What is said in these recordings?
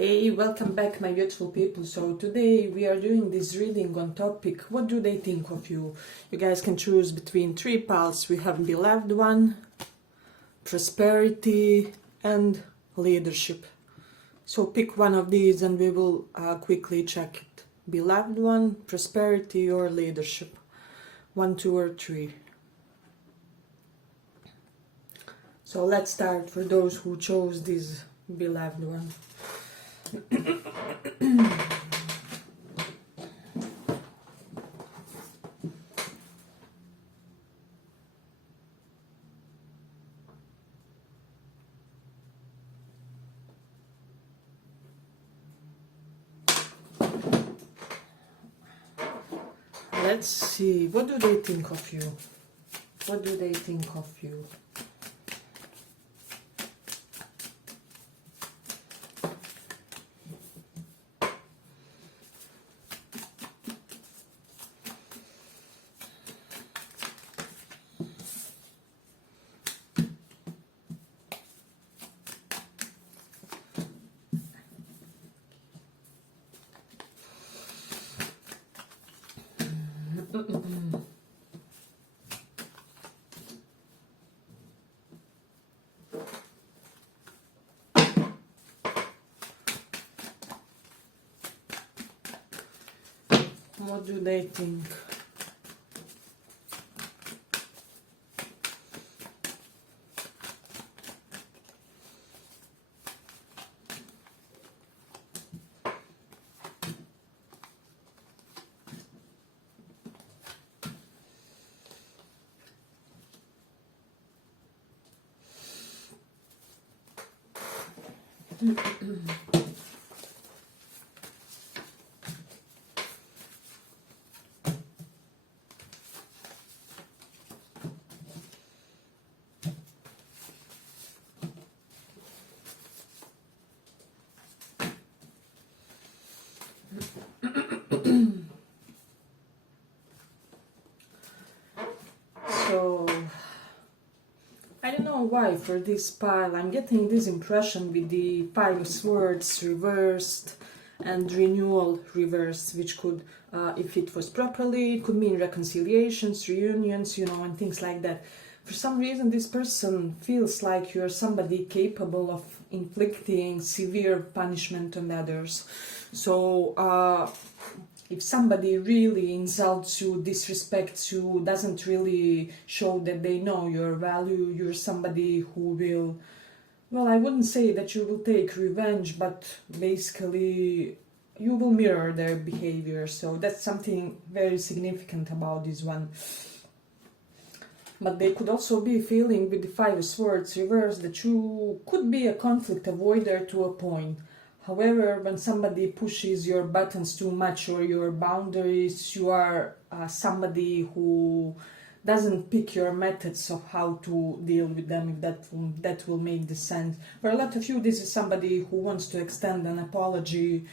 Hey, welcome back my beautiful people. So today we are doing this reading on topic, what do they think of you? You guys can choose between three paths. We have beloved one, prosperity and leadership. So pick one of these and we will quickly check it. Beloved one, prosperity or leadership. 1, 2 or 3. So let's start for those who chose this beloved one. Let's see, what do they think of you? What do they think of you? What do they think? So, I don't know why for this pile I'm getting this impression with the 5 of swords reversed and renewal reversed, which could, if it was properly, it could mean reconciliations, reunions, and things like that. For some reason this person feels like you're somebody capable of inflicting severe punishment on others. So if somebody really insults you, disrespects you, doesn't really show that they know your value, you're somebody who will, well, I wouldn't say that you will take revenge, but basically you will mirror their behavior. So that's something very significant about this one. But they could also be feeling with the 5 of swords reversed that you could be a conflict avoider to a point. However, when somebody pushes your buttons too much or your boundaries, you are somebody who doesn't pick your methods of how to deal with them, if that will make the sense. For a lot of you, this is somebody who wants to extend an apology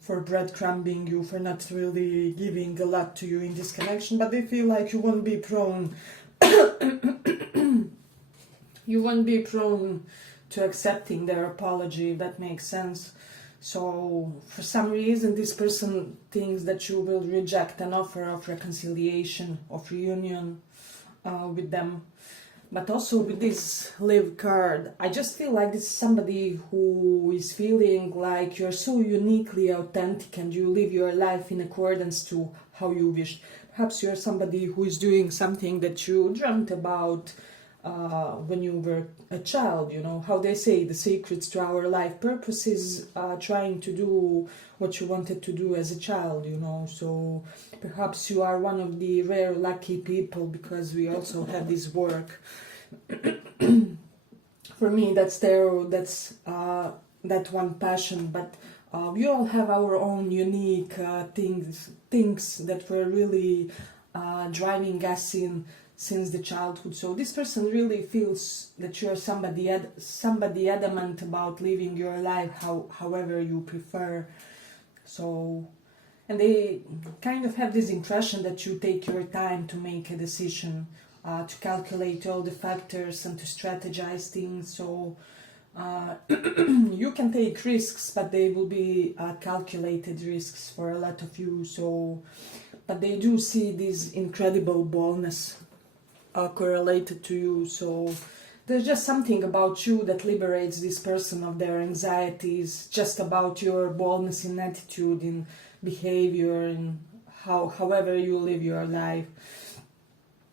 for breadcrumbing you, for not really giving a lot to you in this connection, but they feel like you won't be prone to accepting their apology, if that makes sense. So for some reason this person thinks that you will reject an offer of reconciliation, of reunion with them. But also with this live card, I just feel like this is somebody who is feeling like you're so uniquely authentic and you live your life in accordance to how you wish. Perhaps you're somebody who is doing something that you dreamt about when you were a child, how they say the secrets to our life purpose is trying to do what you wanted to do as a child, so perhaps you are one of the rare lucky people, because we also have this work. For me, that's tarot, that's that one passion, but we all have our own unique things that were really driving us in since the childhood. So this person really feels that you're somebody adamant about living your life however you prefer. So, and they kind of have this impression that you take your time to make a decision, to calculate all the factors and to strategize things. So You can take risks, but they will be calculated risks for a lot of you. So, but they do see this incredible boldness correlated to you. So there's just something about you that liberates this person of their anxieties, just about your boldness in attitude, in behavior, in however you live your life.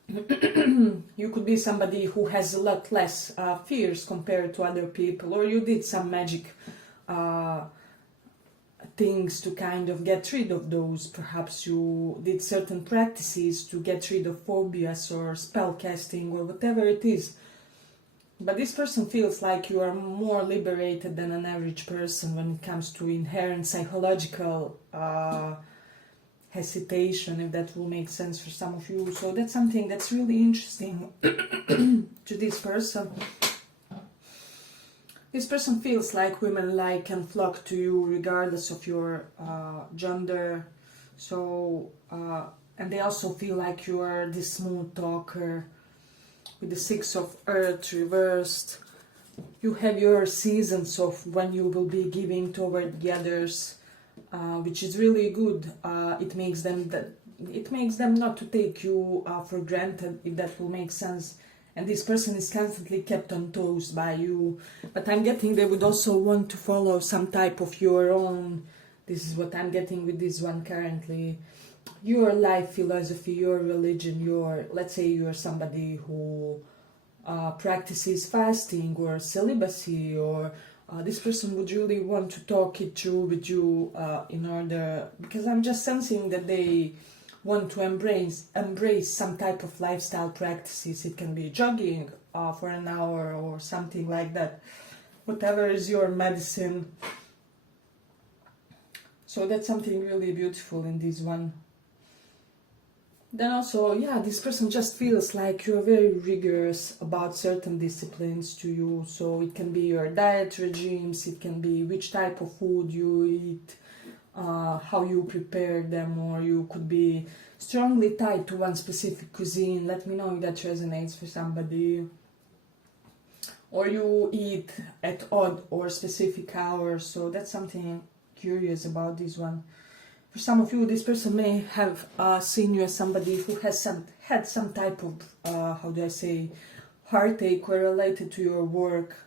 You could be somebody who has a lot less fears compared to other people, or you did some magic things to kind of get rid of those. Perhaps you did certain practices to get rid of phobias or spell casting or whatever it is. But this person feels like you are more liberated than an average person when it comes to inherent psychological hesitation, if that will make sense for some of you. So that's something that's really interesting to this person. This person feels like women like and flock to you regardless of your gender. So, and they also feel like you are this smooth talker. With the Six of Earth reversed, you have your seasons of when you will be giving toward the others, which is really good. It makes them not to take you for granted, if that will make sense. And this person is constantly kept on toes by you. But I'm getting they would also want to follow some type of your own. This is what I'm getting with this one currently. Your life philosophy, your religion, let's say you're somebody who practices fasting or celibacy, or this person would really want to talk it through with you in order, because I'm just sensing that they want to embrace some type of lifestyle practices. It can be jogging for an hour or something like that, whatever is your medicine. So that's something really beautiful in this one. Then also, yeah, this person just feels like you're very rigorous about certain disciplines to you. So it can be your diet regimes, it can be which type of food you eat, how you prepare them, or you could be strongly tied to one specific cuisine. Let me know if that resonates for somebody. Or you eat at odd or specific hours. So that's something curious about this one. For some of you, this person may have seen you as somebody who has had some type of, heartache related to your work.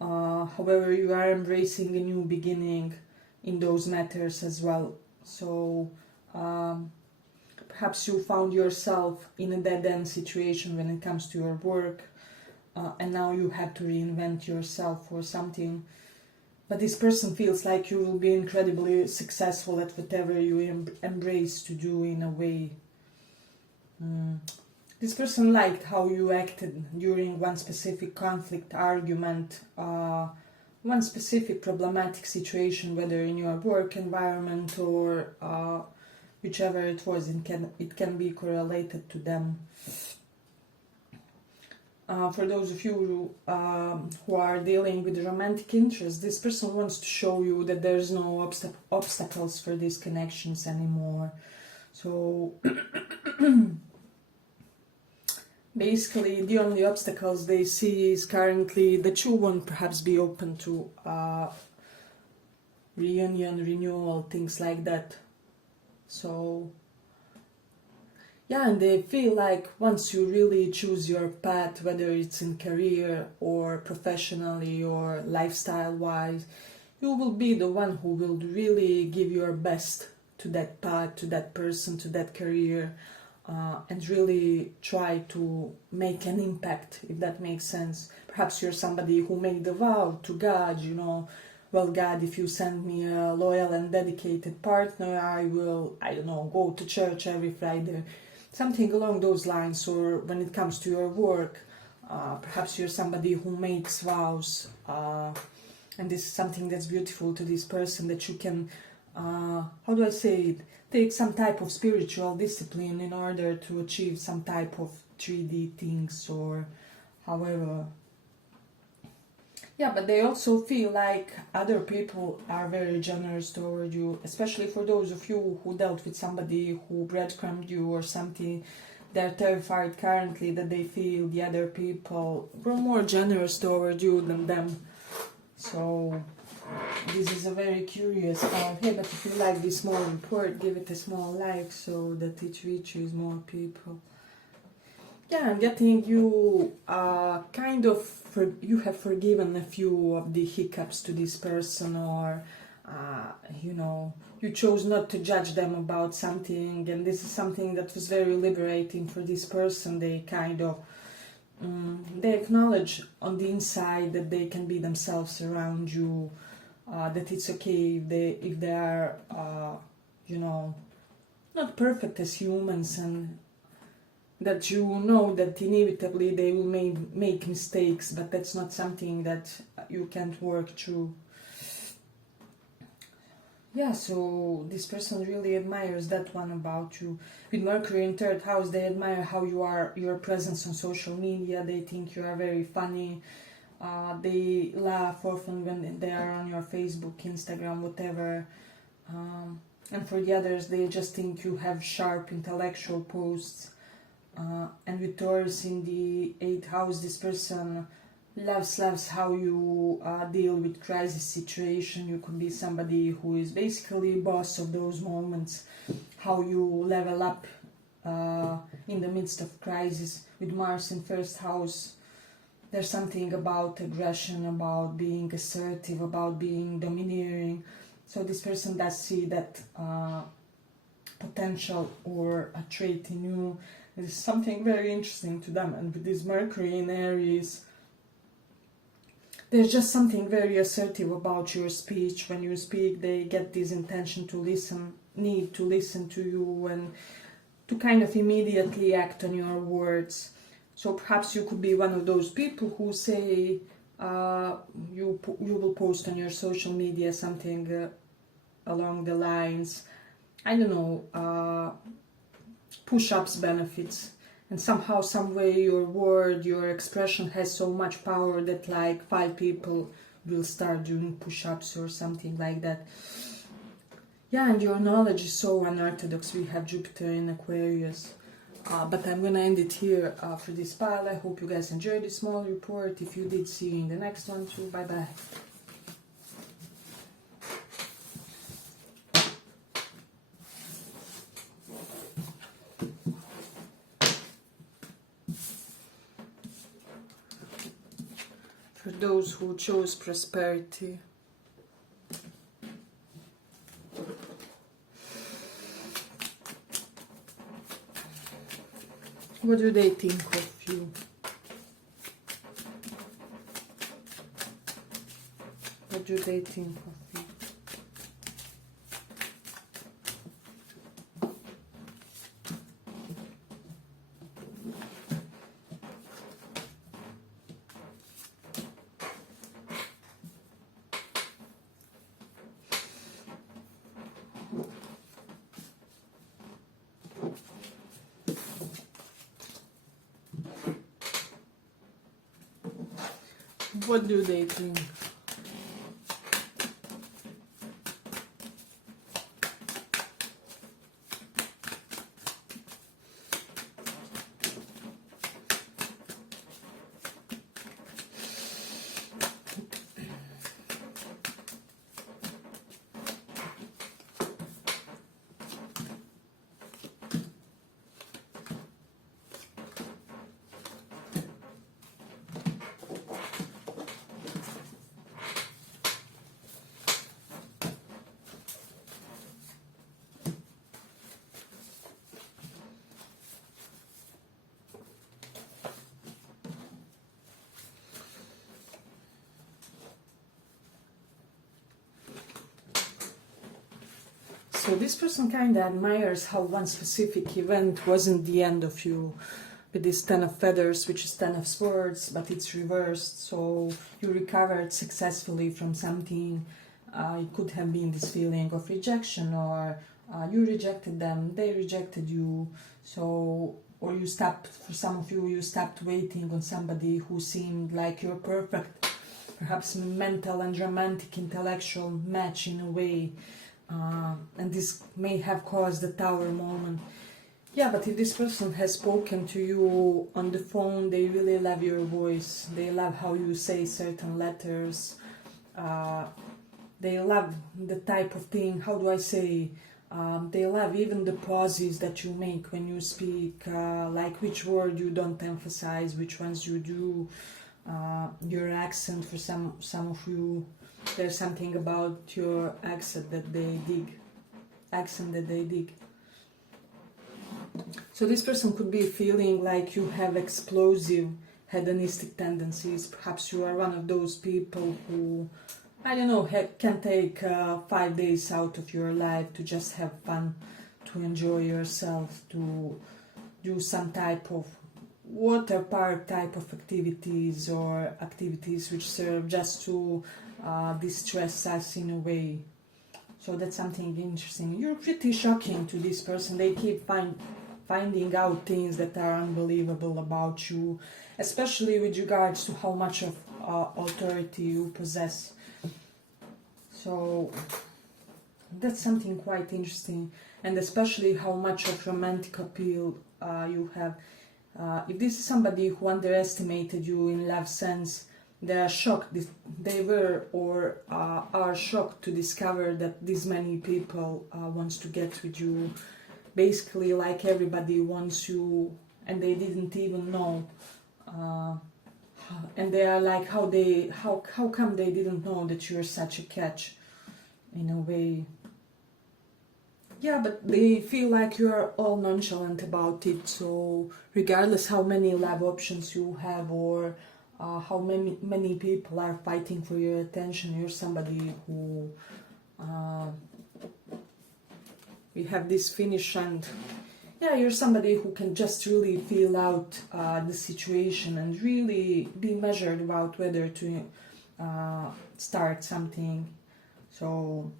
However, you are embracing a new beginning in those matters as well. So perhaps you found yourself in a dead-end situation when it comes to your work, and now you have to reinvent yourself or something. But this person feels like you will be incredibly successful at whatever you embrace to do in a way. This person liked how you acted during one specific conflict, argument, one specific problematic situation, whether in your work environment or whichever it was. It can be correlated to them. For those of you who are dealing with romantic interest, this person wants to show you that there's no obstacles for these connections anymore. So basically the only obstacles they see is currently that you won't perhaps be open to reunion, renewal, things like that. So yeah, and they feel like once you really choose your path, whether it's in career or professionally or lifestyle-wise, you will be the one who will really give your best to that path, to that person, to that career, and really try to make an impact, if that makes sense. Perhaps you're somebody who made the vow to God, well, God, if you send me a loyal and dedicated partner, I will, go to church every Friday. Something along those lines. Or when it comes to your work, perhaps you're somebody who makes vows, and this is something that's beautiful to this person, that you can, take some type of spiritual discipline in order to achieve some type of 3D things, or however. Yeah, but they also feel like other people are very generous toward you, especially for those of you who dealt with somebody who breadcrumbed you or something. They're terrified currently that they feel the other people were more generous toward you than them. So this is a very curious file. Hey, but if you like this small report, give it a small like so that it reaches more people. Yeah, I'm getting you kind of, you have forgiven a few of the hiccups to this person, or you know, you chose not to judge them about something, and this is something that was very liberating for this person. They kind of, they acknowledge on the inside that they can be themselves around you, that it's okay if they are, you know, not perfect as humans, and that you know that inevitably they will make mistakes, but that's not something that you can't work through. Yeah, so this person really admires that one about you. With Mercury in third house, they admire how you are, your presence on social media. They think you are very funny. They laugh often when they are on your Facebook, Instagram, whatever. And for the others, they just think you have sharp intellectual posts. And with Taurus in the 8th house, this person loves how you deal with crisis situation. You could be somebody who is basically boss of those moments, how you level up in the midst of crisis. With Mars in first house, there's something about aggression, about being assertive, about being domineering. So this person does see that potential or a trait in you. It is something very interesting to them. And with this Mercury in Aries, there's just something very assertive about your speech. When you speak, they get this intention to listen, need to listen to you, and to kind of immediately act on your words. So perhaps you could be one of those people who say you will post on your social media something along the lines, I don't know, push-ups benefits, and somehow, some way, your word, your expression has so much power that like 5 people will start doing push-ups or something like that. Yeah, and your knowledge is so unorthodox. We have Jupiter in Aquarius. But I'm gonna end it here for this pile. I hope you guys enjoyed this small report. If you did, see you in the next one too. Bye bye. For those who chose prosperity. What do they think of you? What do they think of you? What do they think? So this person kind of admires how one specific event wasn't the end of you, with this 10 of feathers, which is 10 of swords, but it's reversed. So you recovered successfully from something. It could have been this feeling of rejection, or you rejected them, they rejected you. So, or you stopped, for some of you, you stopped waiting on somebody who seemed like your perfect, perhaps mental and romantic intellectual match in a way. And this may have caused the tower moment. Yeah, but if this person has spoken to you on the phone, they really love your voice. They love how you say certain letters. they love the type of thing, how do I say, they love even the pauses that you make when you speak, like which word you don't emphasize, which ones you do, your accent. For some of you, there's something about your accent that they dig. So this person could be feeling like you have explosive hedonistic tendencies. Perhaps you are one of those people who, I don't know, can take 5 days out of your life to just have fun, to enjoy yourself, to do some type of water park type of activities, or activities which serve just to distress us in a way. So that's something interesting. You're pretty shocking to this person. They keep finding out things that are unbelievable about you, especially with regards to how much of authority you possess. So that's something quite interesting, and especially how much of romantic appeal you have. If this is somebody who underestimated you in love sense, they are shocked. They were or are shocked to discover that this many people wants to get with you. Basically, like everybody wants you, and they didn't even know. And they are like, how come they didn't know that you're such a catch, in a way. Yeah, but they feel like you are all nonchalant about it. So regardless how many love options you have, or how many people are fighting for your attention, you're somebody who we have this finish, and yeah, you're somebody who can just really feel out the situation and really be measured about whether to start something. So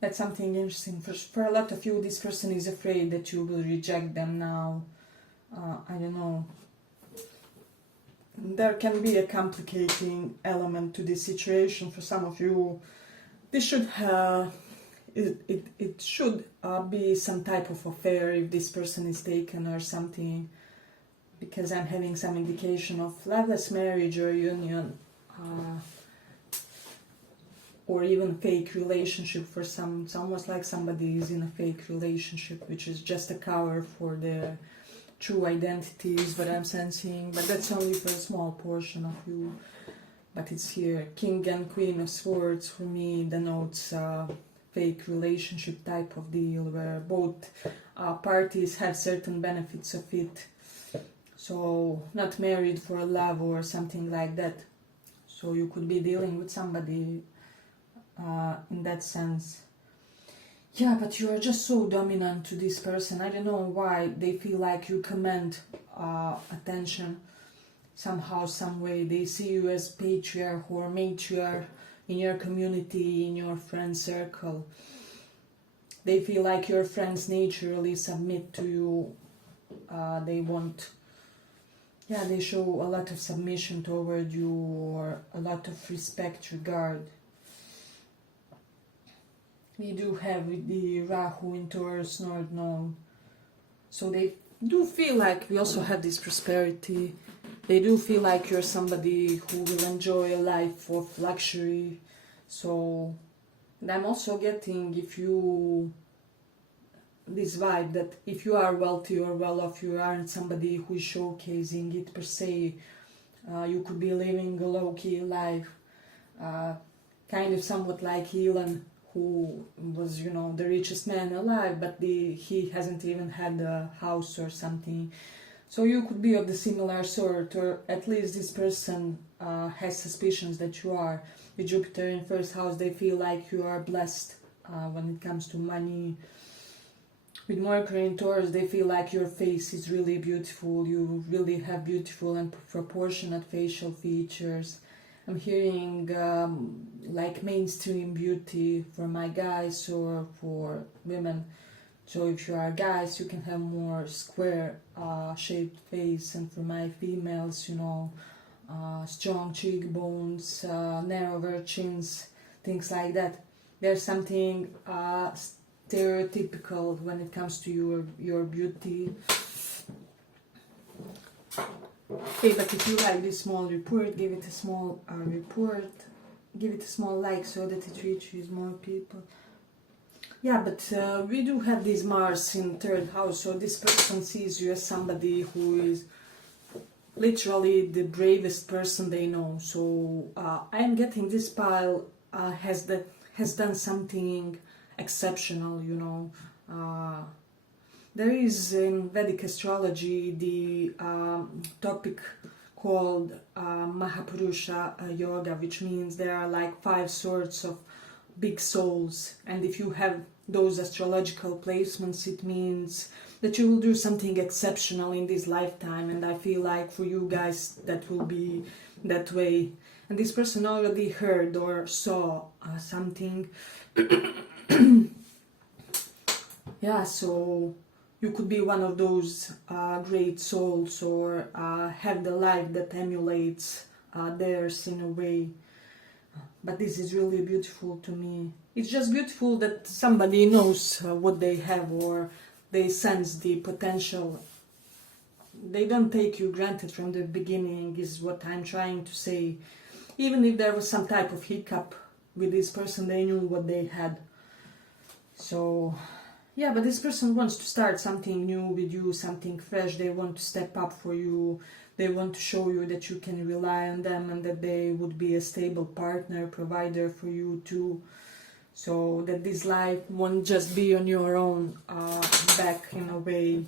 that's something interesting. For a lot of you, this person is afraid that you will reject them now. I don't know. There can be a complicating element to this situation. For some of you, this should it should be some type of affair if this person is taken or something, because I'm having some indication of loveless marriage or union, or even fake relationship for some. It's almost like somebody is in a fake relationship, which is just a cover for their true identity, is what I'm sensing, but that's only for a small portion of you. But it's here. King and Queen of Swords for me denotes fake relationship type of deal, where both parties have certain benefits of it. So not married for love or something like that. So you could be dealing with somebody in that sense. Yeah, but you are just so dominant to this person. I don't know why they feel like you command attention somehow, some way. They see you as patriarch or matriarch in your community, in your friend circle. They feel like your friends naturally submit to you. They show a lot of submission toward you, or a lot of respect, regard. We do have with the Rahu in Taurus, North Node. So they do feel like we also have this prosperity. They do feel like you're somebody who will enjoy a life of luxury. So, and I'm also getting, this vibe that if you are wealthy or well off, you aren't somebody who is showcasing it per se. You could be living a low-key life, kind of somewhat like Elon, who was, the richest man alive, but he hasn't even had a house or something. So you could be of the similar sort, or at least this person has suspicions that you are. With Jupiter in first house, they feel like you are blessed when it comes to money. With Mercury in Taurus, they feel like your face is really beautiful. You really have beautiful and proportionate facial features. I'm hearing like mainstream beauty for my guys or for women. So if you are guys, you can have more square shaped face, and for my females, strong cheekbones, narrower chins, things like that. There's something stereotypical when it comes to your beauty. Okay, but if you like this small report, give it a small report, give it a small like so that it reaches more people. Yeah, but we do have this Mars in third house, so this person sees you as somebody who is literally the bravest person they know. So I am getting this pile has done something exceptional, you know. There is in Vedic astrology the topic called Mahapurusha Yoga, which means there are like 5 sorts of big souls, and if you have those astrological placements, it means that you will do something exceptional in this lifetime, and I feel like for you guys that will be that way. And this person already heard or saw something. Yeah, so you could be one of those great souls, or have the life that emulates theirs in a way. But this is really beautiful to me. It's just beautiful that somebody knows what they have, or they sense the potential. They don't take you granted from the beginning, is what I'm trying to say. Even if there was some type of hiccup with this person, they knew what they had. So yeah, but this person wants to start something new with you, something fresh. They want to step up for you. They want to show you that you can rely on them, and that they would be a stable partner, provider for you too. So that this life won't just be on your own back in a way.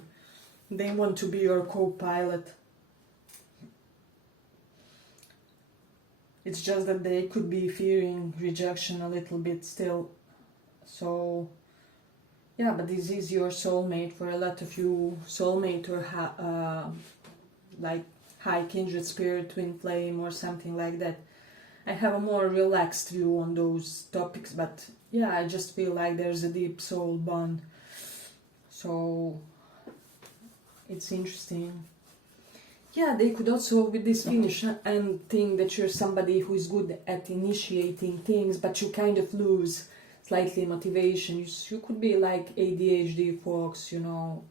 They want to be your co-pilot. It's just that they could be fearing rejection a little bit still. So yeah, but this is your soulmate. For a lot of you, soulmate or like high kindred spirit, twin flame or something like that. I have a more relaxed view on those topics, but yeah, I just feel like there's a deep soul bond. So it's interesting. Yeah, they could also with this finish and think that you're somebody who is good at initiating things, but you kind of lose slightly motivation. You could be like ADHD folks, you know,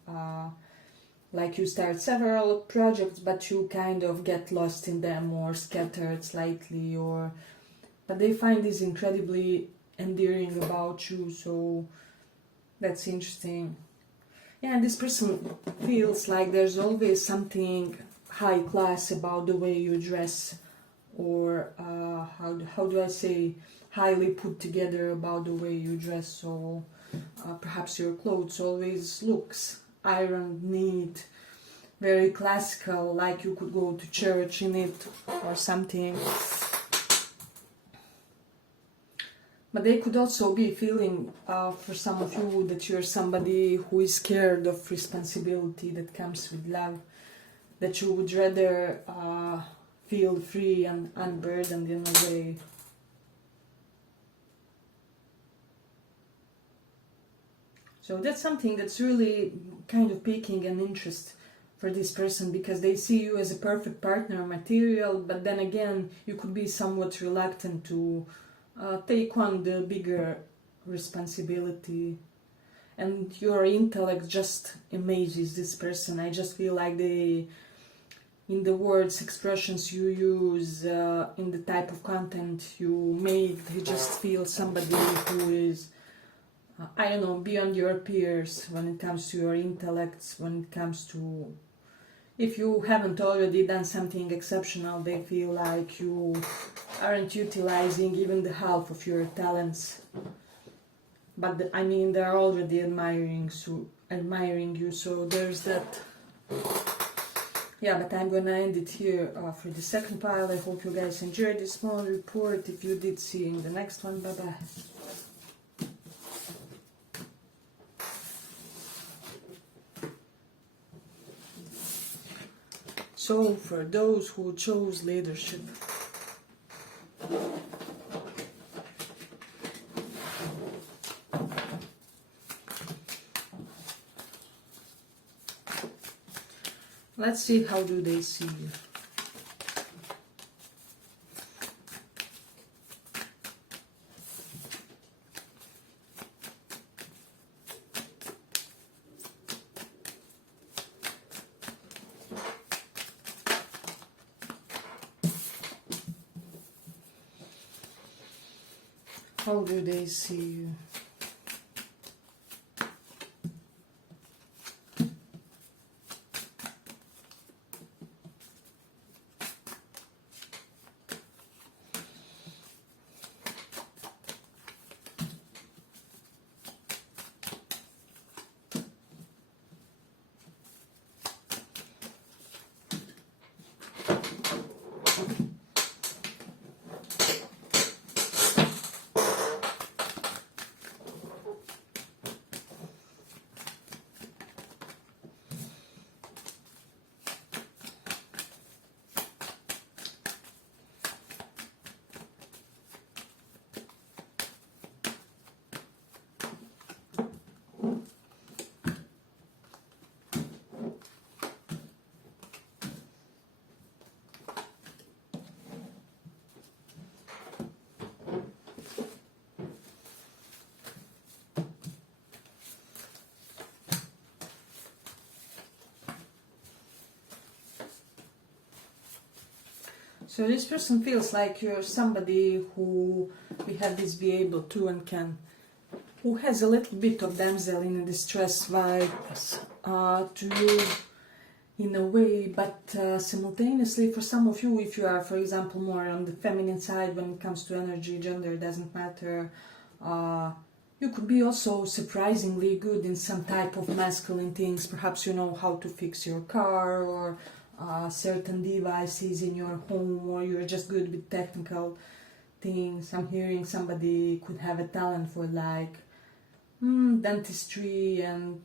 like you start several projects, but you kind of get lost in them or scattered slightly, or but they find this incredibly endearing about you, so that's interesting. Yeah, and this person feels like there's always something high class about the way you dress, or how do I say, highly put together about the way you dress. So perhaps your clothes always looks ironed, neat, very classical, like you could go to church in it or something. But they could also be feeling, for some of you, that you're somebody who is scared of responsibility that comes with love, that you would rather feel free and unburdened in a way. So that's something that's really kind of piquing an interest for this person, because they see you as a perfect partner material, but then again, you could be somewhat reluctant to take on the bigger responsibility. And your intellect just amazes this person. I just feel like they, in the words, expressions you use, in the type of content you make, they just feel somebody who is, I don't know, beyond your peers when it comes to your intellects, when it comes to, if you haven't already done something exceptional, they feel like you aren't utilizing even the half of your talents. But I mean, they're already admiring you, so there's that. Yeah, but I'm gonna end it here for the second pile. I hope you guys enjoyed this small report. If you did, see you in the next one. Bye bye. So, for those who chose leadership, let's see how do they see you. How do they see you? So this person feels like you're somebody who we have this be able to and can, who has a little bit of damsel in a distress vibes to you in a way, but simultaneously for some of you, if you are, for example, more on the feminine side when it comes to energy, gender, doesn't matter, you could be also surprisingly good in some type of masculine things. Perhaps you know how to fix your car or certain devices in your home, or you're just good with technical things. I'm hearing somebody could have a talent for like dentistry and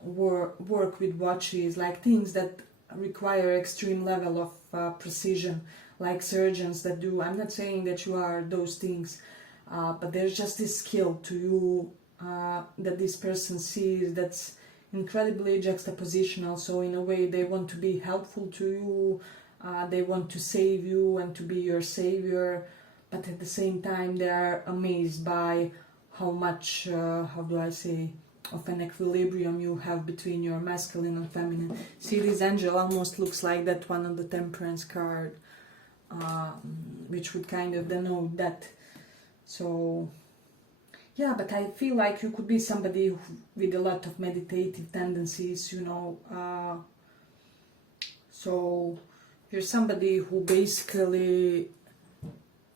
work with watches, like things that require extreme level of precision, like surgeons that do. I'm not saying that you are those things, but there's just this skill to you that this person sees that's incredibly juxtapositional. So in a way they want to be helpful to you, they want to save you and to be your savior, but at the same time they are amazed by how much, how do I say, of an equilibrium you have between your masculine and feminine. See, this angel almost looks like that one on the Temperance card, which would kind of denote that. So yeah, but I feel like you could be somebody with a lot of meditative tendencies, you know. So you're somebody who basically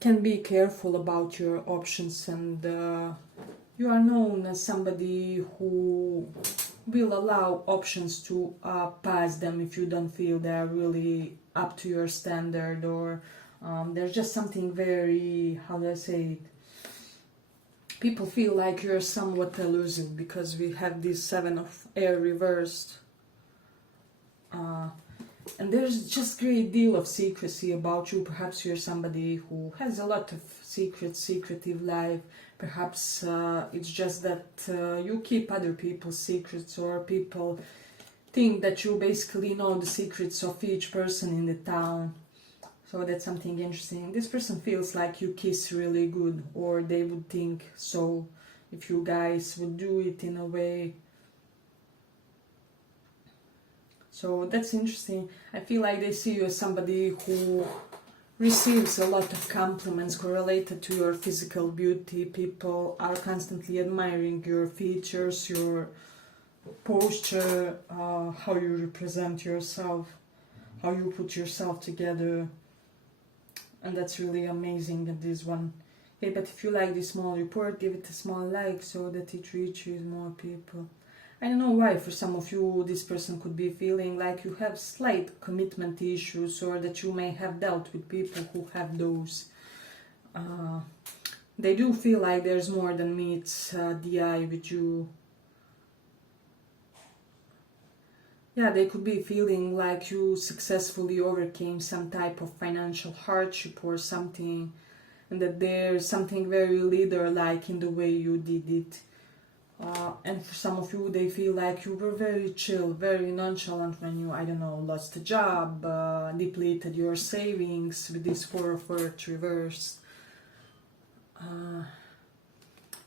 can be careful about your options, and you are known as somebody who will allow options to pass them if you don't feel they're really up to your standard, or there's just something very, how do I say it? People feel like you're somewhat elusive because we have this 7 of air reversed. And there's just great deal of secrecy about you. Perhaps you're somebody who has a lot of secretive life. Perhaps it's just that you keep other people's secrets, or people think that you basically know the secrets of each person in the town. So that's something interesting. This person feels like you kiss really good, or they would think so if you guys would do it in a way. So that's interesting. I feel like they see you as somebody who receives a lot of compliments correlated to your physical beauty. People are constantly admiring your features, your posture, how you represent yourself, how you put yourself together. And that's really amazing at this one. Okay, but if you like this small report, give it a small like so that it reaches more people. I don't know why for some of you this person could be feeling like you have slight commitment issues, or that you may have dealt with people who have those. They do feel like there's more than meets the eye with you. Yeah, they could be feeling like you successfully overcame some type of financial hardship or something, and that there's something very leader-like in the way you did it. And for some of you, they feel like you were very chill, very nonchalant when you, I don't know, lost a job, depleted your savings with this 4 of Earth reversed.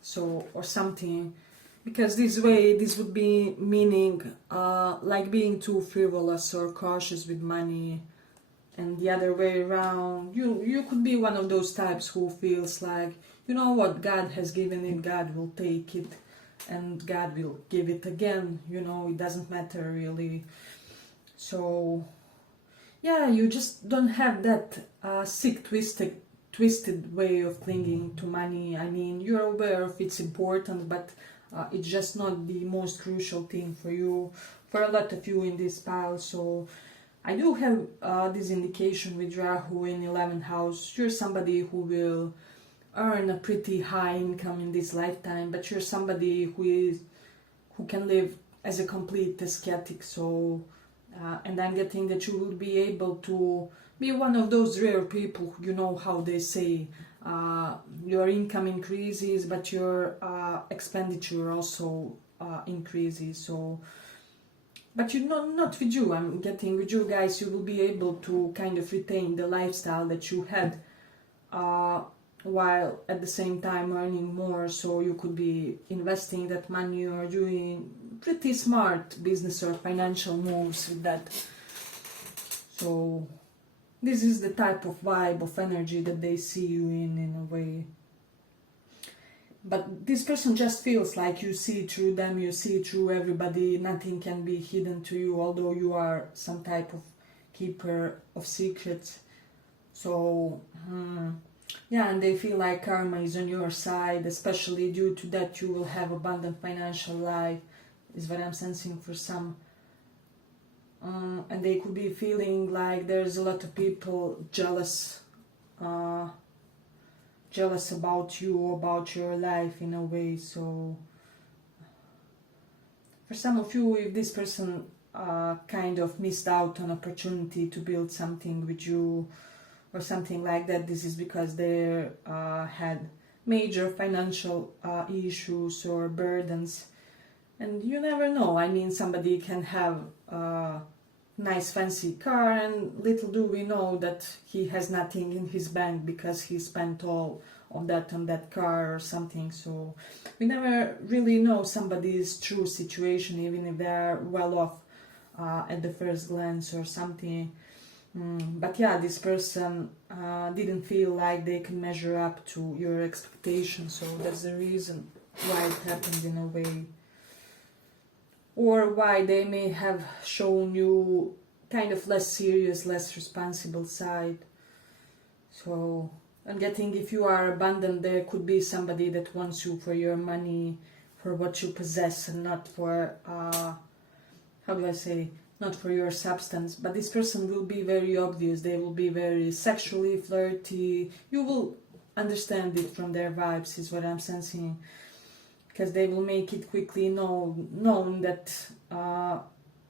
So, or something. Because this way, this would be meaning like being too frivolous or cautious with money, and the other way around, you could be one of those types who feels like you know what, God has given it, God will take it, and God will give it again, you know, it doesn't matter really. So yeah, you just don't have that sick, twisted way of clinging to money. I mean, you're aware of it's important, but it's just not the most crucial thing for you, for a lot of you in this pile. So I do have this indication with Rahu in 11th house. You're somebody who will earn a pretty high income in this lifetime, but you're somebody who can live as a complete ascetic. So and I'm getting that you will be able to be one of those rare people, you know how they say, your income increases but your expenditure also increases. So, but you know, not with you, I'm getting with you guys, you will be able to kind of retain the lifestyle that you had while at the same time earning more. So you could be investing that money or doing pretty smart business or financial moves with that. So this is the type of vibe of energy that they see you in a way. But this person just feels like you see through them, you see through everybody, nothing can be hidden to you, although you are some type of keeper of secrets. So yeah, and they feel like karma is on your side, especially due to that you will have abundant financial life, is what I'm sensing for some. And they could be feeling like there's a lot of people jealous about you, about your life in a way. So for some of you, if this person kind of missed out on opportunity to build something with you or something like that, this is because they had major financial issues or burdens. And you never know, I mean, somebody can have a nice fancy car, and little do we know that he has nothing in his bank because he spent all of that on that car or something. So we never really know somebody's true situation, even if they are well off at the first glance or something. But yeah, this person didn't feel like they can measure up to your expectations, so that's the reason why it happened in a way. Or why they may have shown you kind of less serious, less responsible side. So I'm getting, if you are abundant, there could be somebody that wants you for your money, for what you possess, and not for, how do I say, not for your substance. But this person will be very obvious, they will be very sexually flirty, you will understand it from their vibes, is what I'm sensing. Because they will make it quickly known that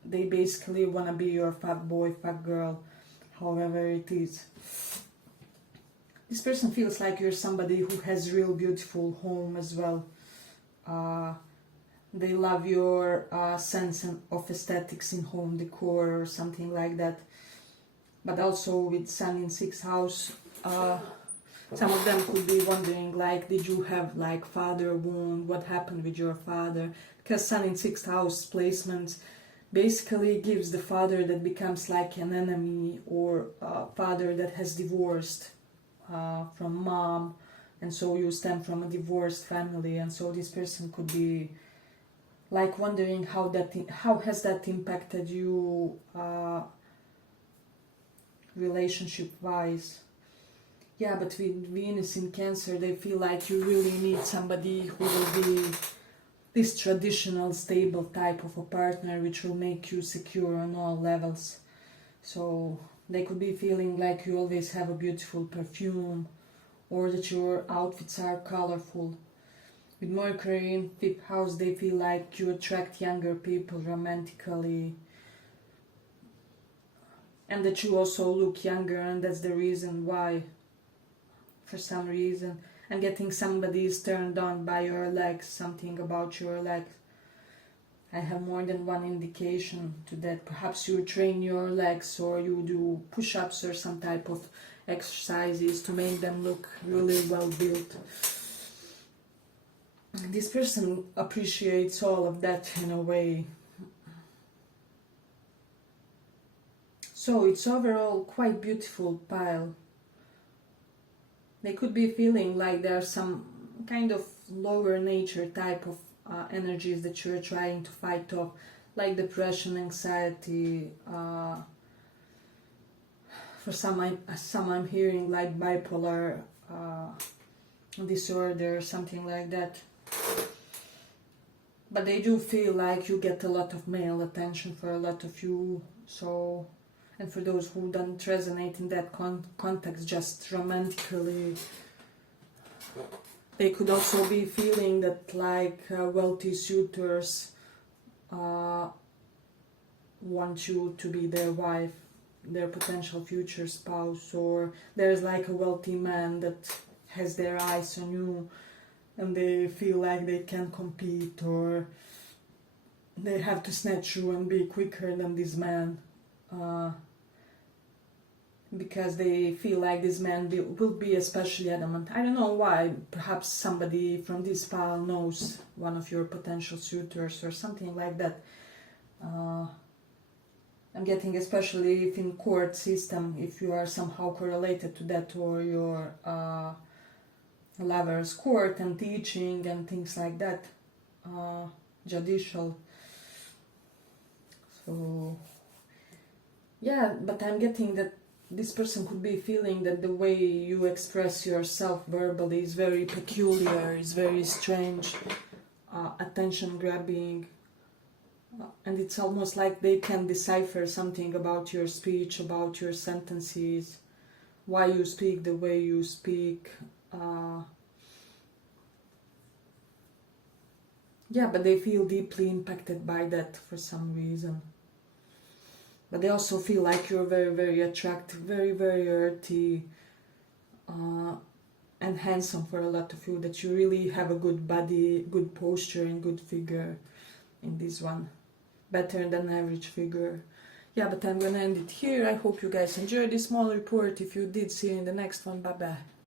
they basically want to be your fuck boy, fuck girl, however it is. This person feels like you're somebody who has real beautiful home as well. They love your sense of aesthetics in home decor or something like that. But also with Sun in 6th house, some of them could be wondering, like, did you have like father wound? What happened with your father? Because Sun in 6th house placement basically gives the father that becomes like an enemy, or father that has divorced from mom, and so you stem from a divorced family, and so this person could be like wondering how has that impacted you relationship wise. Yeah, but with Venus in Cancer, they feel like you really need somebody who will be this traditional, stable type of a partner, which will make you secure on all levels. So they could be feeling like you always have a beautiful perfume, or that your outfits are colorful. With Mercury in 5th house, they feel like you attract younger people romantically, and that you also look younger, and that's the reason why. For some reason, and getting somebody is turned on by your legs, something about your legs. I have more than one indication to that. Perhaps you train your legs, or you do push-ups or some type of exercises to make them look really well built. This person appreciates all of that in a way. So it's overall quite beautiful pile. They could be feeling like there's some kind of lower nature type of energies that you're trying to fight off, like depression, anxiety. For some I'm hearing like bipolar disorder, something like that. But they do feel like you get a lot of male attention for a lot of you. So, and for those who don't resonate in that context, just romantically, they could also be feeling that like wealthy suitors want you to be their wife, their potential future spouse, or there's like a wealthy man that has their eyes on you and they feel like they can compete, or they have to snatch you and be quicker than this man, because they feel like this man will be especially adamant. I don't know why. Perhaps somebody from this file knows one of your potential suitors or something like that. I'm getting, especially if in court system, if you are somehow correlated to that, or your lover's court and teaching and things like that, judicial. So yeah, but I'm getting that this person could be feeling that the way you express yourself verbally is very peculiar, is very strange, attention grabbing, and it's almost like they can decipher something about your speech, about your sentences, why you speak the way you speak. Yeah, but they feel deeply impacted by that for some reason. But they also feel like you're very, very attractive, very, very earthy, and handsome for a lot of you, that you really have a good body, good posture and good figure in this one. Better than average figure. Yeah, but I'm gonna end it here. I hope you guys enjoyed this small report. If you did, see you in the next one. Bye bye.